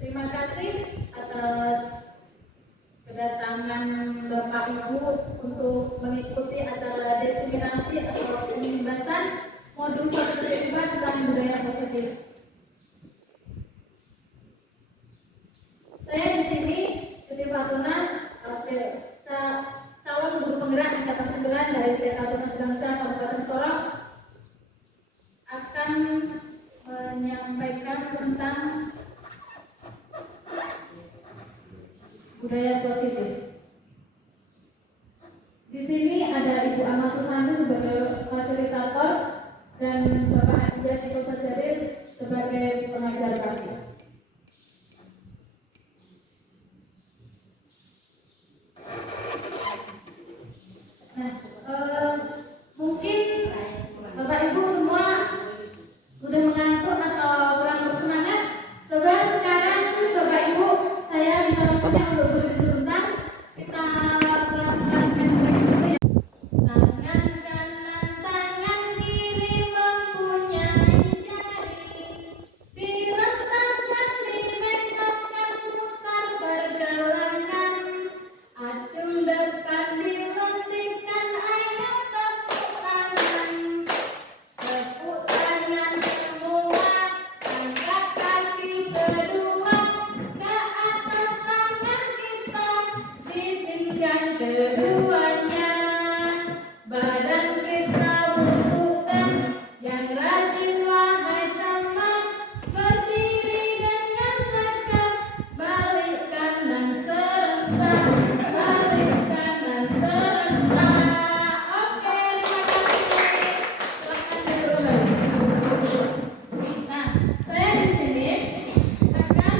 Terima kasih atas kedatangan Bapak Ibu untuk mengikuti acara diseminasi atau pembahasan modul 1.4 tentang budaya positif. Saya di sini Siti Fatuna, calon guru penggerak angkatan 9 dari TK Tunas Bangsa Kabupaten Sorong, akan menyampaikan tentang budaya positif. Di sini ada Ibu Amal Susanti sebagai fasilitator dan Bapak Aditya Tito Sajadir sebagai pengajar praktik. Mungkin Bapak Ibu semua sudah mengantuk atau kurang bersemangat. Coba sekarang Bapak Ibu saya minta waktunya untuk berdiri sebentar. Kita lakukan seperti itu ya. Tangan kanan, tangan kiri mempunyai jari, diletakkan, dibengkokkan, putar pergelangan, acung depan dilentikkan, ayo tepuk tangan. Tepuk tangan semua, angkat kaki kedua ke atas, tangan kita dipinggang keduanya, badan kita bungkukkan, yang rajin wahai teman, berdiri dengan tegak, balik kanan serentak, balik kanan serentak. Oke, terima kasih. Silakan duduk kembali. Nah, saya di sini akan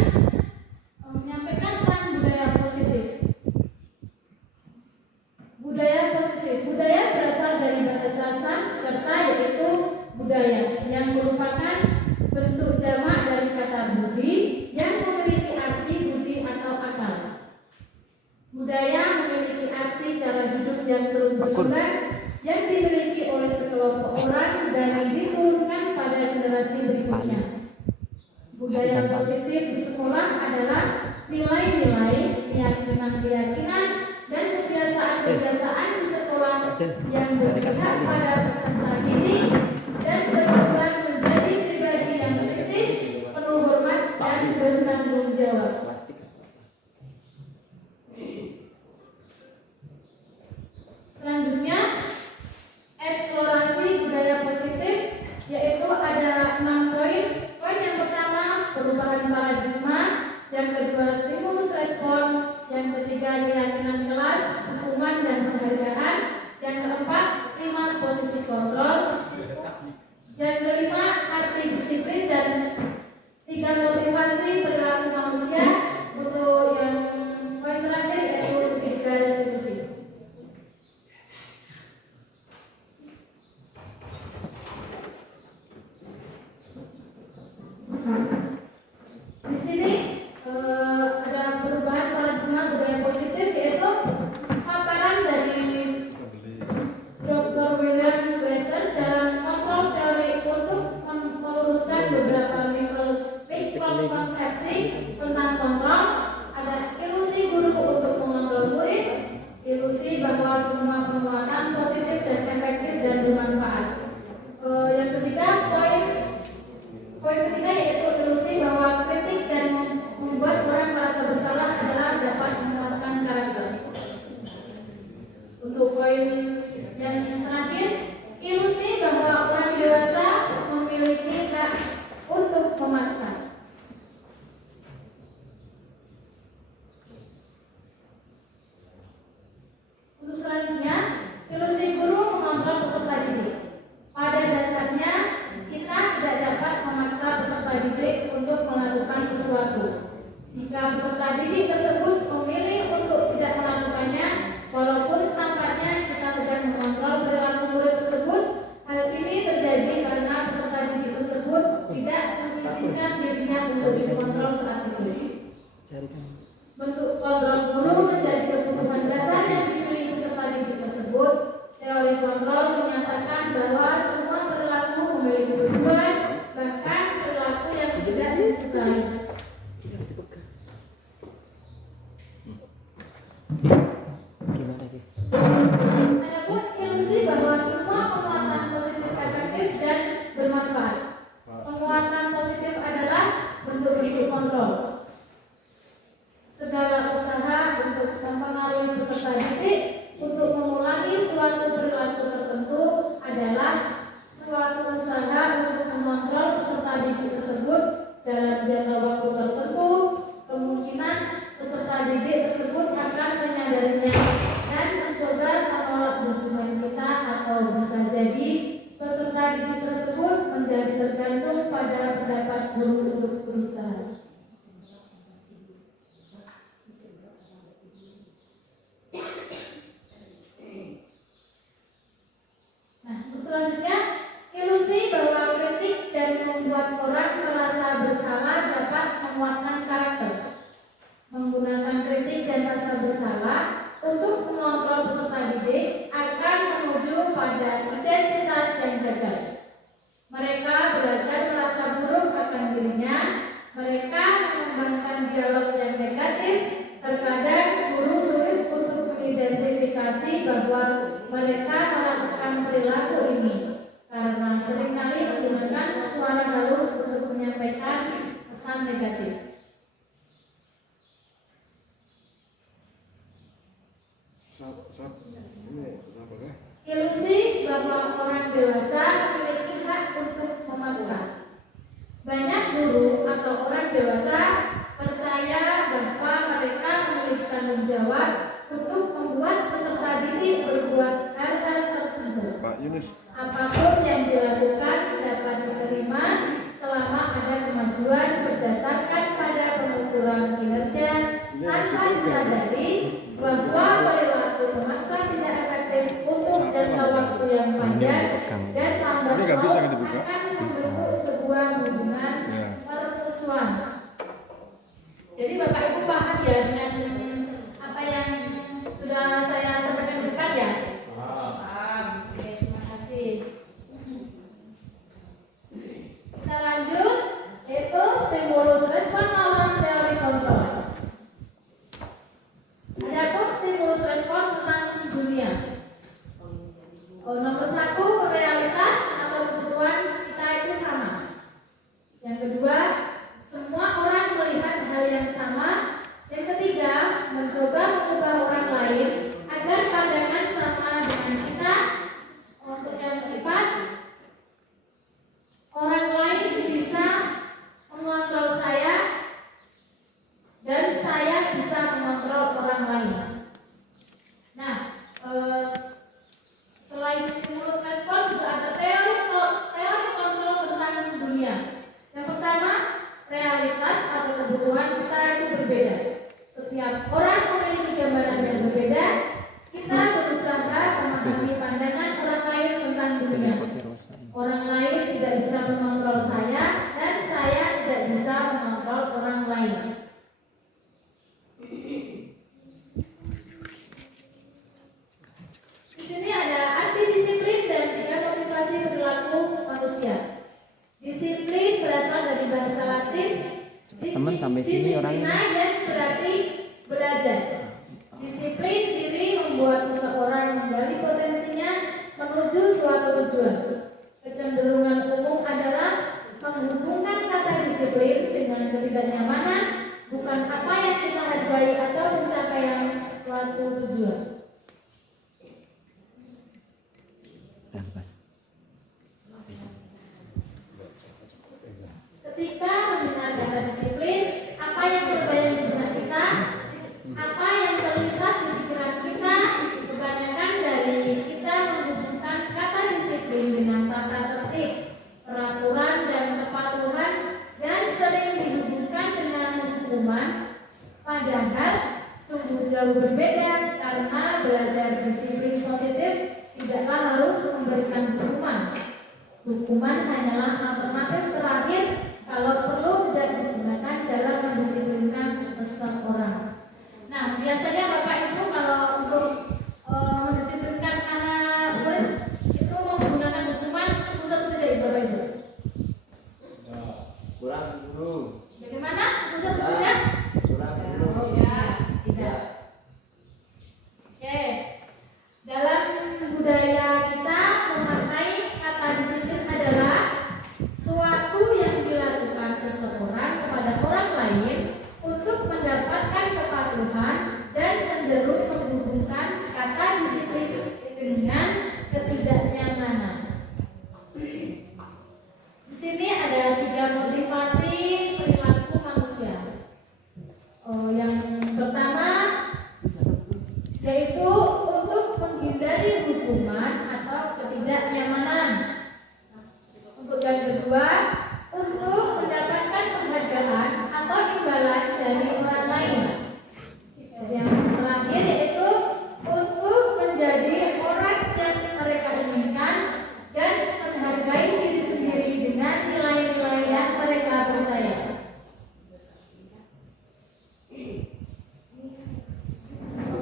menyampaikan tentang budaya positif. Budaya positif. Budaya berasal dari bahasa Sanskerta yaitu budaya, yang merupakan bentuk jamak dari kata budi yang memiliki arti budi atau akal. Budaya memiliki arti cara hidup yang terus berkembang yang dimiliki oleh sekelompok orang dan diturunkan pada generasi berikutnya. Budaya positif di sekolah adalah nilai-nilai, keyakinan-keyakinan, dan kebiasaan-kebiasaan di sekolah yang berpihak pada peserta didik dan berkembang menjadi pribadi yang kritis, penuh hormat, dan bertanggung jawab. Selanjutnya, eksplorasi budaya positif, yaitu ada 6 poin. Poin yang pertama, perubahan paradigma. Yang kedua, stimulus respon. Yang ketiga, keyakinan kelas, hukuman dan penghargaan. Yang keempat, 5 posisi kontrol. Yang kelima, arti disiplin. Dan 3, motivasi perilaku manusia. Untuk yang poin terakhir yaitu segitiga restitusi. Di sini ada perubahan paradigma budaya positif, yaitu paparan dari Dr. William Glasser dalam kontrol teori untuk meluruskan beberapa miskonsepsi tentang kontrol. Ada ilusi guru untuk mengontrol murid, ilusi bahwa semua penguatan positif dan efektif dan bermanfaat. Yang ketiga, poin ketiga yaitu ilusi bahwa kritik dan membuat orang merasa bersalah adalah dapat menguatkan karakter. Untuk poin yang terakhir, ilusi bahwa orang dewasa memiliki hak untuk memaksa. Untuk selanjutnya, ilusi guru mengontrol peserta didik. Pada dasarnya, kita tidak dapat memaksa peserta didik untuk melakukan sesuatu. Jika peserta didik tersebut memilih untuk tidak melakukannya, walaupun tampaknya kita sedang mengontrol perilaku murid tersebut, hal ini terjadi karena peserta didik tersebut tidak mengizinkan dirinya untuk dikontrol saat itu. Bentuk kontrol guru menjadi kebutuhan dasar yang dimiliki peserta didik tersebut. Teori kontrol menyatakan bahwa semua perilaku memiliki tujuan, bahkan perilaku yang tidak disukai. Adapun ilusi bahwa semua penguatan positif efektif dan bermanfaat. Penguatan positif adalah bentuk-bentuk kontrol. Segala usaha untuk mempengaruhi peserta didik untuk mengulangi suatu perilaku tertentu adalah suatu usaha untuk mengontrol peserta didik tersebut dalam jangka waktu tertentu. Kemungkinan peserta didik tersebut akan menyadarinya dan mencoba menolak dukungan kita, atau bisa jadi peserta didik tersebut menjadi tergantung pada pendapat guru untuk berusaha. Nah, selanjutnya, ilusi bahwa kritik dan membuat orang merasa bersalah dapat menguatkan karakter. Menggunakan kritik dan rasa bersalah untuk mengontrol peserta didik akan menuju pada identitas yang gagal. Mereka belajar merasa buruk akan dirinya. Mereka mengembangkan dialog yang negatif. Terkadang guru sulit untuk mengidentifikasi bahwa mereka melakukan perilaku ini karena seringkali menggunakan suara halus untuk menyampaikan pesan negatif. Ilusi bahwa orang dewasa memiliki hak untuk memaksa. Banyak guru atau orang dewasa percaya bahwa mereka memiliki tanggung jawab untuk membuat peserta didik berbuat hal-hal tertentu. Apapun yang dilakukan dapat diterima selama ada kemajuan berdasarkan pada pengukuran kinerja, tanpa disadari bahwa perilaku memaksa tidak efektif untuk jangka waktu yang panjang dan lambat laun akan membentuk sebuah hubungan permusuhan. Jadi Bapak Ibu paham ya dengan apa yang sudah saya sampaikan dekat ya? Paham. Oke, terima kasih. Kita lanjut, yaitu stimulus respon lawan teori kontrol. Adapun stimulus respon tentang dunia. Nomor 1, realitas atau kebutuhan kita itu sama. Yang kedua, semua orang melihat hal yang sama. Yang ketiga, mencoba mengubah orang lain agar pandangan sama dengan kita. Untuk yang keempat, orang lain bisa mengontrol saya dan saya bisa mengontrol orang lain. Nah, selain stimulus respon juga ada teori kontrol tentang dunia. Yang pertama, realitas atau kebutuhan kita itu berbeda. Setiap orang memiliki gambaran yang berbeda. Kita berusaha memahami pandangan orang lain tentang dunia. Orang lain tidak bisa mengontrol saya dan saya tidak bisa mengontrol orang lain. Di sini ada arti disiplin dan 3 motivasi perilaku manusia. Disiplin berasal dari bahasa Latin. Teman sampai sini orangnya. Dan berarti belajar. Disiplin diri membuat seseorang menggali potensinya menuju suatu tujuan. Kecenderungan umum adalah menghubungkan kata disiplin dengan ketidaknyamanan, bukan apa yang kita hargai atau pencapaian suatu tujuan. Ketika mendengar kata disiplin, apa yang terbayang di benak kita, apa yang terlintas di pikiran kita, kebanyakan dari kita menghubungkan kata disiplin dengan tata tertib, peraturan dan kepatuhan, dan sering dihubungkan dengan hukuman. Padahal sungguh jauh berbeda, karena belajar disiplin positif tidaklah harus memberikan hukuman. Hukuman hanyalah alternatif terakhir kalau perlu tidak digunakan dalam mendisiplinkan seseorang. Nah, biasanya Bapak Ibu kalau untuk mendisiplinkan anak murid itu menggunakan hukuman sebut saja tidak Bapak Ibu? Kurang guru. yaitu untuk menghindari hukuman atau ketidaknyamanan. Untuk yang kedua, untuk mendapatkan penghargaan atau imbalan dari orang lain. Yang terakhir yaitu untuk menjadi orang yang mereka inginkan dan menghargai diri sendiri dengan nilai-nilai yang mereka percaya.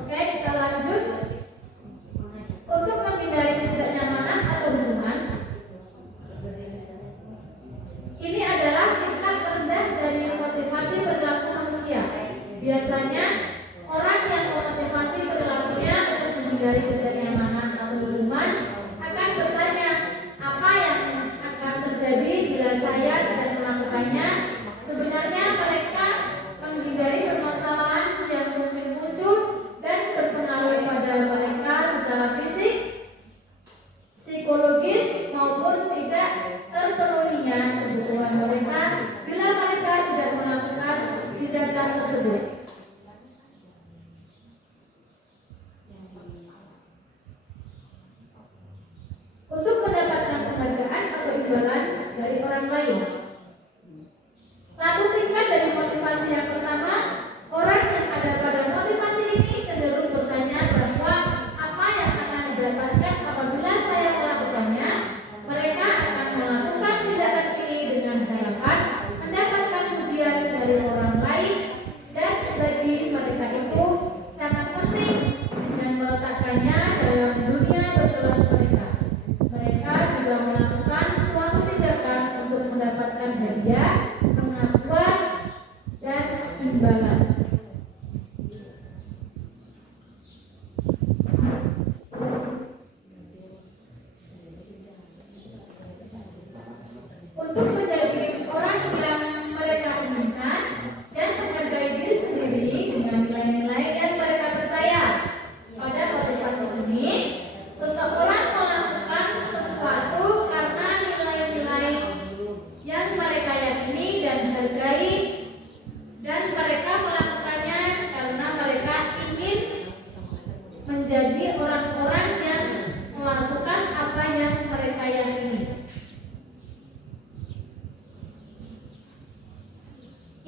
Oke, kita lanjut. Untuk menghindari ketidaknyamanan atau hubungan, ini adalah tingkat terendah dari motivasi perilaku manusia. Biasanya orang yang memotivasi perilakunya untuk menghindari ketidaknyamanan atau hubungan akan bertanya, apa yang akan terjadi bila saya tidak melakukannya? Sebenarnya mereka menghindari permasalahan yang mungkin muncul dan berpengaruh pada mereka secara fisik, psikologis maupun tidak terpenuhinya kebutuhan mereka bila mereka tidak melakukan tindakan tersebut. Untuk mendapatkan penghargaan atau imbalan dari orang lain. Satu tingkat dari motivasi yang pertama, orang yang ada pada motivasi ini cenderung bertanya bahwa apa yang akan didapatkan apabila saya melakukannya. Mereka akan melakukan tindakan ini dengan harapan mendapatkan pujian dari orang lain, dan bagi mereka itu sangat penting dan meletakkannya dalam dunia berkelas mereka. Mereka juga melakukan suatu tindakan untuk mendapatkan hadiah, pengakuan, dan imbalan. Untuk menjadi orang yang mereka inginkan dan menghargai diri sendiri dengan nilai-nilai yang mereka percaya. Pada motivasi ini, seseorang melakukan sesuatu karena nilai-nilai yang mereka yakini dan hargai, dan mereka melakukannya karena mereka ingin menjadi orang-orang yang melakukan apa yang mereka yakini.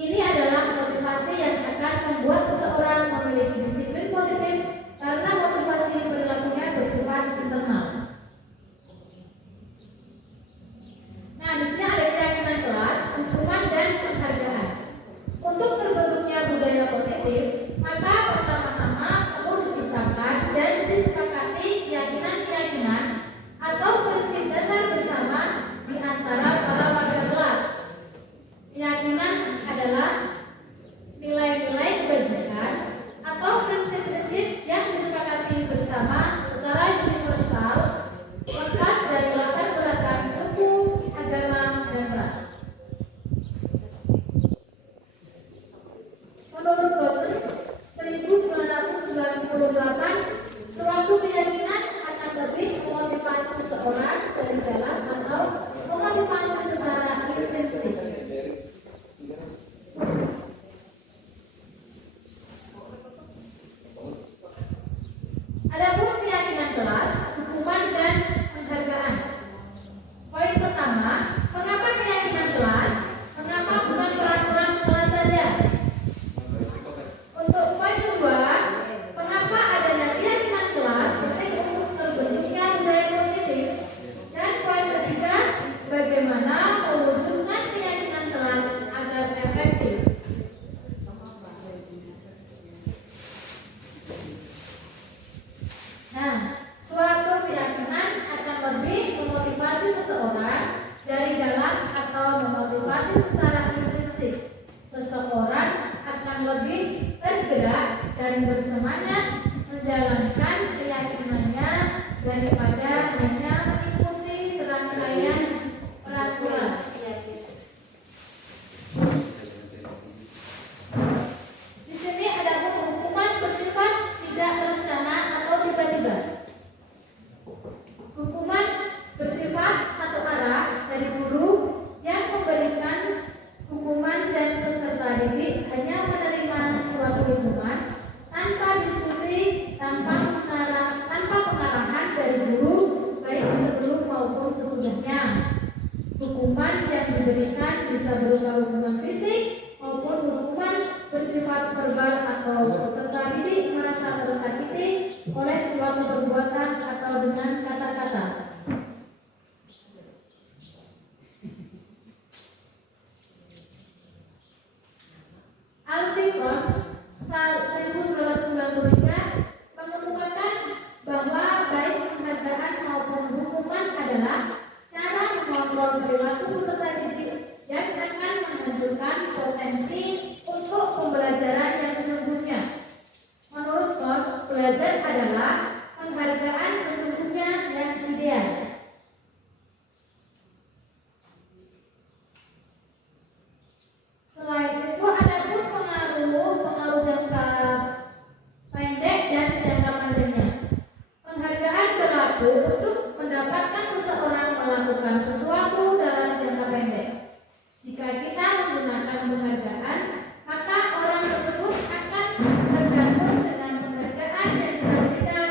Ini adalah motivasi yang akan membuat seseorang memiliki disiplin positif karena motivasi perilakunya bersifat internal. Nah, di sini ada keyakinan kelas, hukuman dan penghargaan. Untuk terbentuknya budaya positif, maka pertama-tama perlu diciptakan dan disepakati keyakinan-keyakinan atau prinsip dasar bersama di antara para warga kelas. Keyakinan adalah nilai-nilai kebajikan atau prinsip-prinsip yang disepakati bersama secara universal, lepas dari latar belakang suku, agama, dan ras. Menurut Gosen 1998, suatu keyakinan akan lebih memotivasi seseorang dari dalam atau memotivasi secara intrinsik. Adapun keyakinan kelas, hukuman dan penghargaan. Poin pertama, mengapa keyakinan kelas? Mengapa bukan peraturan kelas saja? Untuk poin kedua, mengapa adanya keyakinan kelas penting untuk terbentuknya budaya positif? Dan poin ketiga, bagaimana mewujudkan keyakinan kelas agar efektif? Nah, suatu keyakinan akan lebih memotivasi seseorang dari dalam atau memotivasi secara intrinsik. Seseorang akan lebih tergerak dan bersemangat menjalankan keyakinannya daripada hanya mengikuti serangkaian peraturan. Di sini ada hukuman bersifat tidak terencana atau tiba-tiba. Hukuman bersifat satu arah dari guru yang memberikan hukuman, dan peserta didik hanya menerima suatu hukuman tanpa diskusi, tanpa derajat adalah penghargaan sesungguhnya yang ideal. Selain itu ada pun pengaruh jangka pendek dan jangka panjangnya. Penghargaan berlaku untuk mendapatkan seseorang melakukan sesuatu dalam jangka pendek. Jika kita menggunakan penghargaan, maka orang tersebut akan tergantung dengan penghargaan yang kita berikan,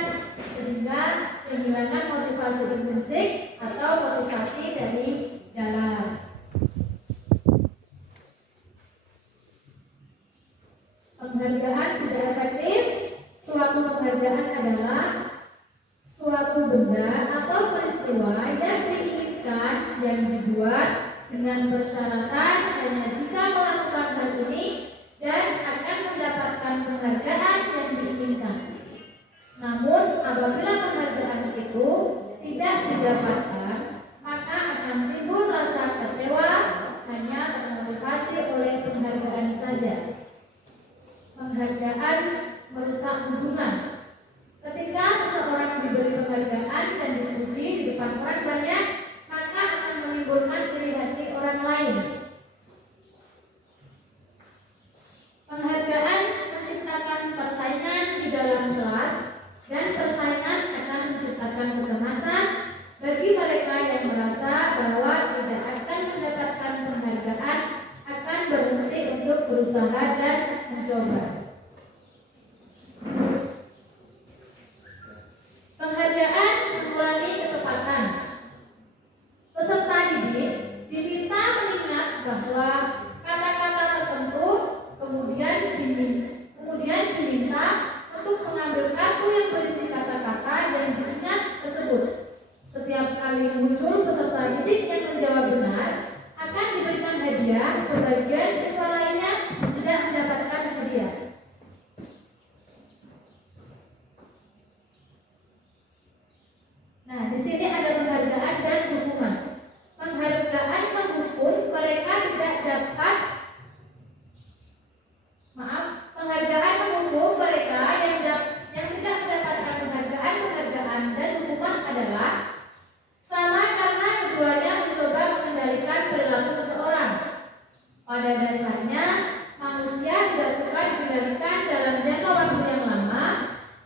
sehingga kehilangan motivasi intrinsik atau motivasi dari dalam. Penghargaan tidak efektif. Suatu penghargaan adalah suatu benda atau peristiwa yang diinginkan yang dibuat dengan persyaratan hanya jika melakukan hal ini dan akan mendapatkan penghargaan yang diinginkan. Namun apabila penghargaan itu tidak didapatkan, maka akan timbul rasa kecewa hanya termotivasi oleh penghargaan saja. Penghargaan merusak hubungan. Ketika seseorang diberi penghargaan dan dipuji di depan orang banyak, maka akan menimbulkan iri hati orang lain. Penghargaan menciptakan persaingan di dalam kelas, dan persaingan akan menciptakan kecemasan bagi mereka yang merasa bahwa tidak akan mendapatkan penghargaan, akan berhenti untuk berusaha dan mencoba. Penghargaan mengurangi ketepatan. Peserta didik diminta mengingat bahwa kata-kata tertentu kemudian diminta untuk mengambil kartu yang berisi kata-kata yang diingat tersebut. Setiap kali muncul peserta didik yang menjawab benar, akan diberikan hadiah. Sebagian siswa lainnya tidak mendapatkan hadiah. Nah, di sini ada penghargaan dan hukuman. Penghargaan menghukum mereka tidak dapat. Penghargaan menghukum mereka yang tidak mendapatkan penghargaan dan hukuman adalah sama karena keduanya mencoba mengendalikan perilaku seseorang. Pada dasarnya, manusia tidak suka dikendalikan dalam jangka waktu yang lama.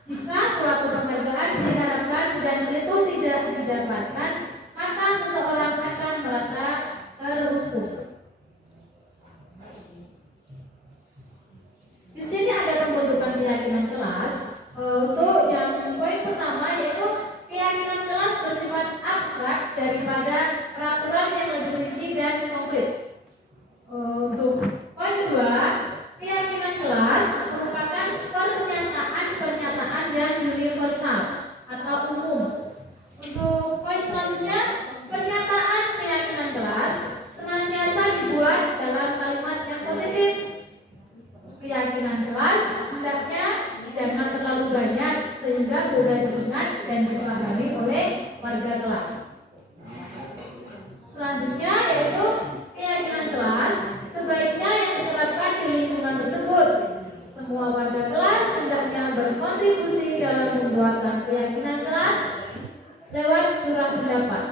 Jika suatu penghargaan diharapkan dan itu tidak didapatkan, maka seseorang akan merasa terhukum. Di sini ada pembentukan keyakinan kelas. Untuk yang poin pertama yaitu keyakinan kelas bersifat abstrak daripada peraturan yang lebih rinci dan konkret. Untuk poin kedua, keyakinan kelas merupakan pernyataan yang universal atau umum. Untuk poin selanjutnya, pernyataan keyakinan kelas senantiasa dibuat dalam kalimat yang positif. Keyakinan kelas hendaknya jangan terlalu banyak sehingga mudah diingat dan dipahami oleh warga kelas. Selanjutnya yaitu keyakinan kelas sebaiknya yang diterapkan di lingkungan tersebut. Semua warga kelas hendaknya berkontribusi dalam membuatkan keyakinan kelas lewat curah pendapat.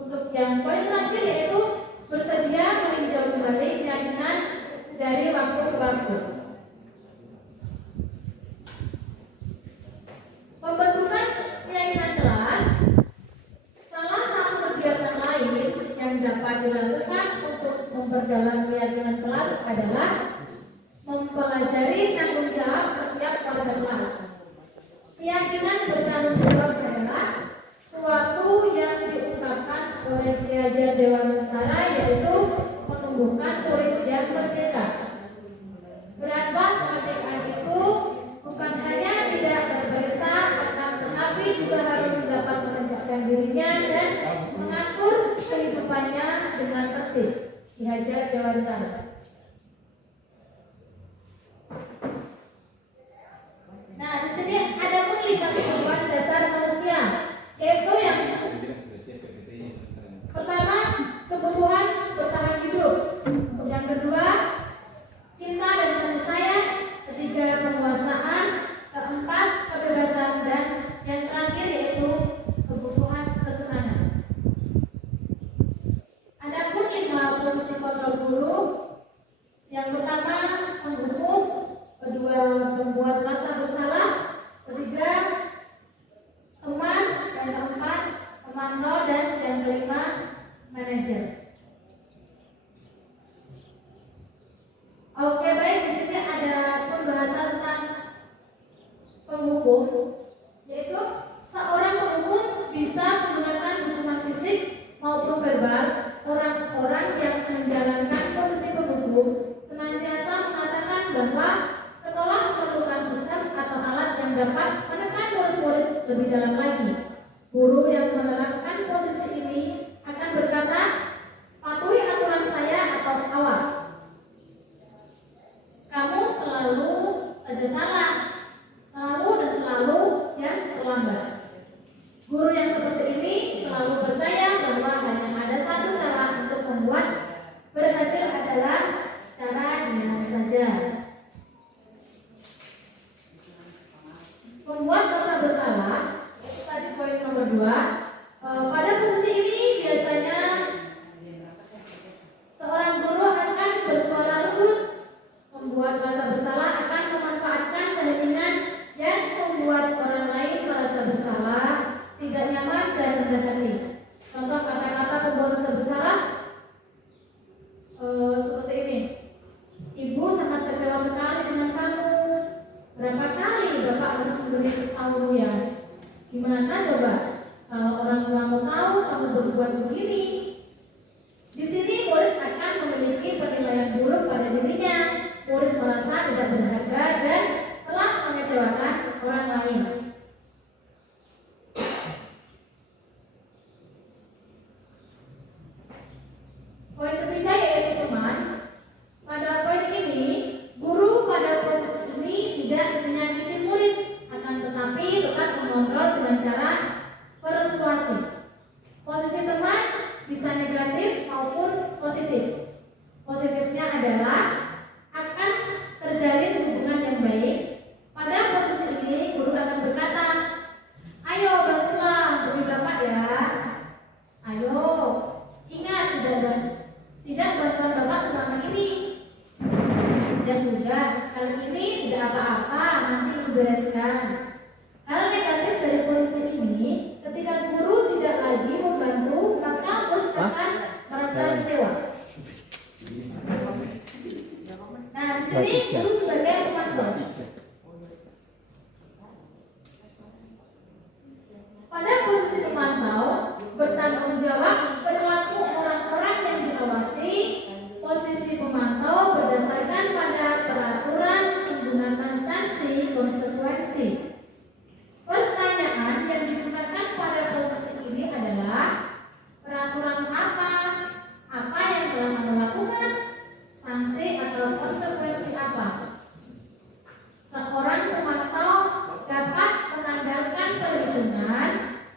Untuk yang poin terakhir yaitu bersedia meninjau kembali keyakinan dari waktu ke waktu. Pembentukan keyakinan kelas, salah satu kegiatan lain yang dapat dilakukan untuk memperdalam keyakinan kelas adalah mempelajari tanggung jawab setiap warga kelas. Keyakinan bertanggung jawab adalah suatu yang diungkapkan oleh Ki Hajar Dewa Nusantara, yaitu menumbuhkan murid yang merdeka. Berapa kemerdekaan itu bukan hanya tidak berperintah, tetapi juga harus dapat menegakkan dirinya dan mengatur kehidupannya dengan tertib. Ki Hajar Dewa Nusantara. Nah, di sini ada pun 5 kebutuhan dasar manusia, yaitu yang pertama, kebutuhan bertahan hidup. Yang kedua, cinta dan kasih sayang. Gimana coba? Kalau orang tua mau tahu kamu berbuat begini, di sini murid akan memiliki penilaian buruk pada dirinya. Murid merasa tidak berharga dan telah mengecewakan orang lain. Poin ketiga yaitu teman. Pada poin ini, guru pada posisi ini tidak menyakiti murid, akan tetapi tetap mengontrol dengan cara persuasi. Posisi teman bisa negatif maupun positif. Positifnya adalah akan terjalin hubungan yang baik. Pada posisi ini, guru akan berkata, ayo bantulah beri bapak ya. Ayo, ingat tidak bantuan bapak selama ini. Ya sudah, kali ini tidak apa-apa, nanti ibu bereskan. Hal negatif dari posisi ini, ketika guru tidak lagi membantu, maka murid akan merasa kecewa. Nah, di sini guru sebagai pemantau. Pada posisi pemantau, bertanggung jawab perilaku orang-orang yang diawasi. Posisi pemantau berdasarkan pada peraturan menggunakan sanksi konsekuensi. Pertanyaan yang digunakan pada posisi ini adalah peraturan apa? Apa yang telah kamu lakukan? Sanksi atau konsekuensi apa? Seorang pemantau dapat mengandalkan perhitungan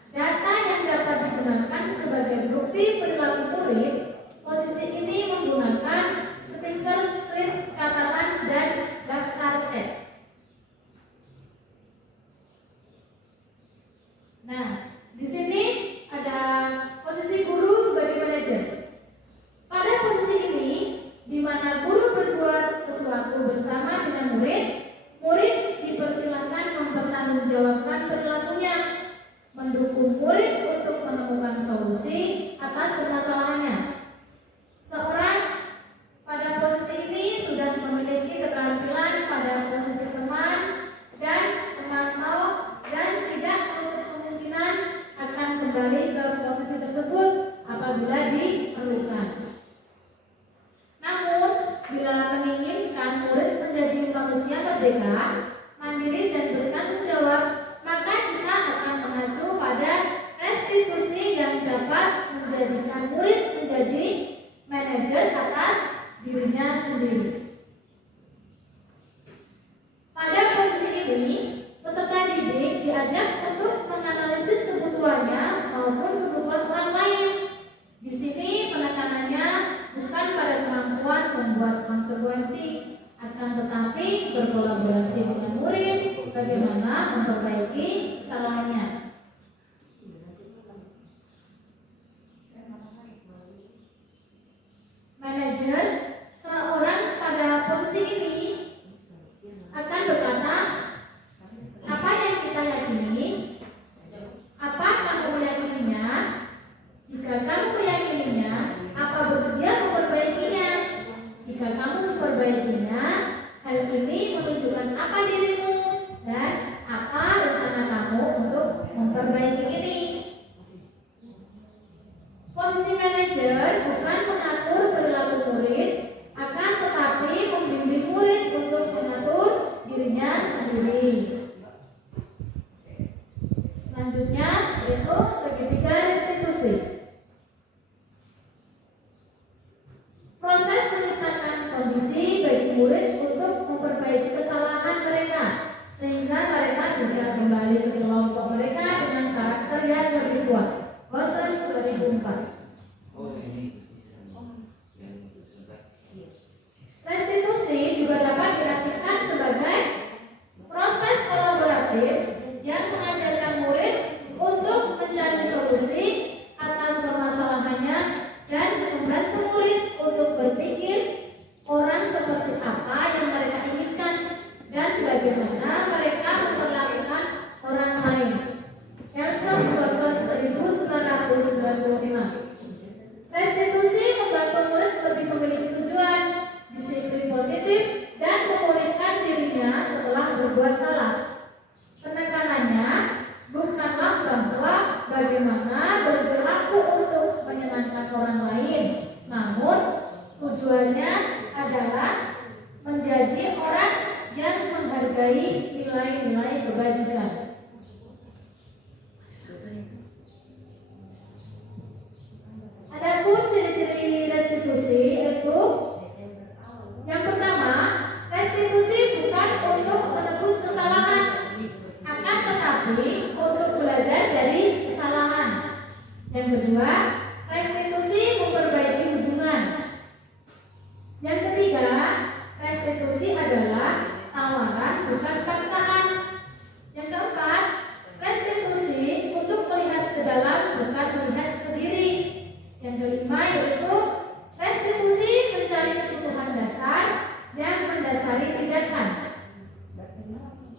data yang dapat digunakan sebagai bukti perilaku murid. Posisi ini menggunakan stiker slip catatan dan daftar cek. Nah, di sini ada posisi guru sebagai manajer. Pada posisi ini, di mana guru berbuat sesuatu bersama dengan murid, murid dipersilakan mempertanggungjawabkan perilakunya, mendukung murid untuk menemukan solusi atas permasalahannya. Seorang pada posisi ini sudah memiliki keterampilan pada posisi teman dan pemantau dan tidak menutup kemungkinan akan kembali ke posisi tersebut apabila diperlukan. Namun, bila menginginkan murid menjadi manusia merdeka, mandiri dan bertanggung jawab, maka kita akan mengacu pada restitusi yang dapat menjadikan murid menjadi manajer atas dirinya sendiri. Pada posisi ini, peserta didik diajak untuk menganalisis kebutuhannya maupun kebutuhan orang lain. Di sini penekanannya bukan pada kemampuan membuat konsekuensi, akan tetapi berkolaborasi dengan murid bagaimana memperbaiki kesalahannya. Manajer, seorang pada posisi ini akan berkata, apa yang kita yakini, apa kamu meyakininya, jika kamu meyakininya, apa bersedia memperbaikinya, jika kamu memperbaikinya, hal ini menunjukkan apa dirimu dan apa rencana kamu untuk memperbaiki ini. Posisi manajer bukan mengatur perilaku murid, akan tetapi membimbing murid untuk mengatur dirinya sendiri. Selanjutnya yaitu segitiga restitusi. Proses menciptakan kondisi bagi murid untuk memperbaiki kesalahan mereka, sehingga mereka bisa kembali ke kelompok mereka dengan karakter yang lebih kuat. Bosan 2004. Restitusi juga dapat diartikan sebagai proses kolaboratif yang mengajarkan murid untuk mencari solusi atas permasalahannya dan membantu murid untuk berpikir orang seperti apa yang mereka inginkan dan bagaimana mereka keduanya adalah menjadi orang yang menghargai nilai-nilai kebajikan. Adapun ciri-ciri restitusi itu yang pertama, restitusi bukan untuk menebus kesalahan, akan tetapi untuk belajar dari kesalahan. Yang kedua, restitusi memperbaiki hubungan. Yang ketiga, restitusi adalah tawaran bukan paksaan. Yang keempat, restitusi untuk melihat ke dalam bukan melihat ke diri. Yang kelima yaitu restitusi mencari kebutuhan dasar yang mendasari tindakan.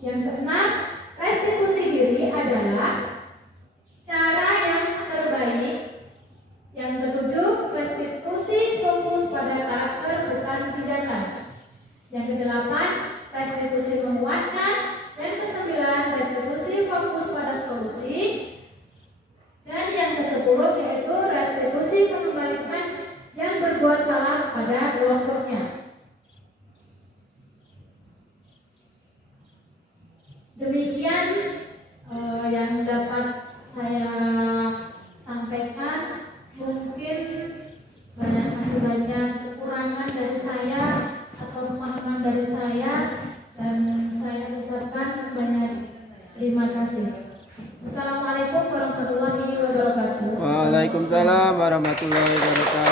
Yang keenam, restitusi diri adalah cara yang terbaik. Yang ketujuh, restitusi fokus pada karakter bukan tindakan. Yang kedelapan, restitusi menguatkan. Dan kesembilan, restitusi fokus pada solusi. Dan yang kesepuluh yaitu restitusi mengembalikan yang berbuat salah pada kelompoknya. Demikian yang dapat saya sampaikan. Mungkin masih banyak kekurangan dari saya atau pemahaman dari saya, dan saya ucapkan banyak terima kasih. Assalamualaikum warahmatullahi wabarakatuh. Waalaikumsalam warahmatullahi wabarakatuh.